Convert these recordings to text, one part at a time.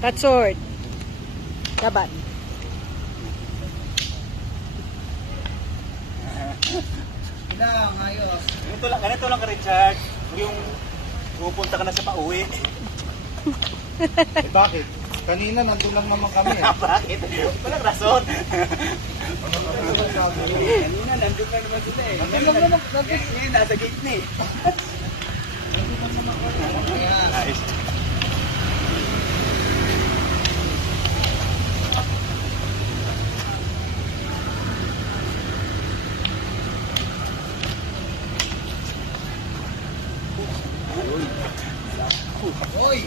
Cut short. Laban. Ayos. Ganito lang ka, Richard. Yung pupunta ka na sa pauwi. Bakit? Kanina nandun lang naman kami. Bakit? Walang rason. Kanina nandun na naman sila eh. Ngayon nasa gate na eh. Ayos. Hoy!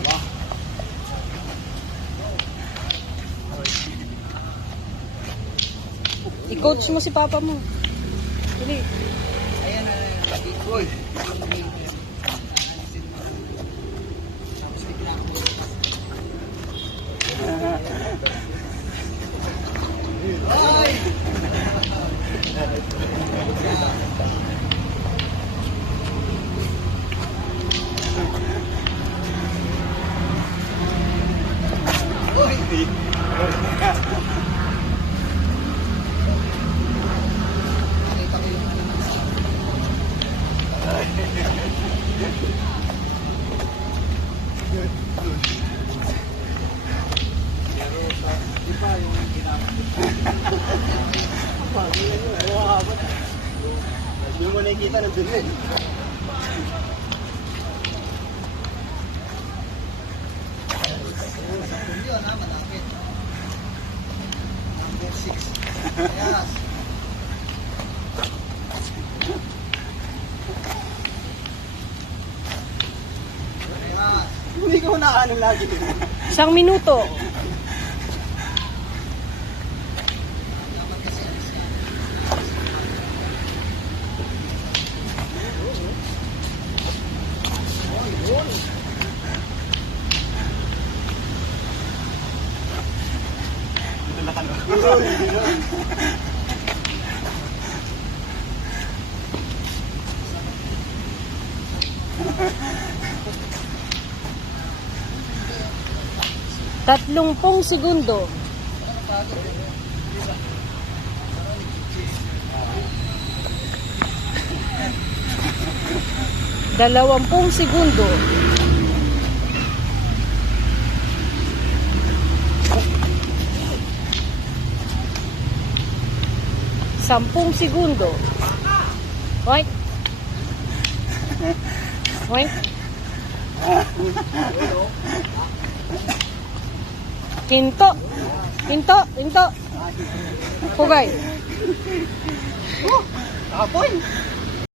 I-coach mo si papa mo. Dili. Ayan na. Hoy! Hoy! Hindi mo nakikita nandun eh. Yun ha, malapit. Number 6. Yes. Hindi ko nakaano lagi. 1 minuto. Dito na ka no. Tatlumpung segundo. Dalawampung segundo. Sampung segundo. Oink. Oink. Quinto. Quinto. Quinto. Pugay. Kahapon.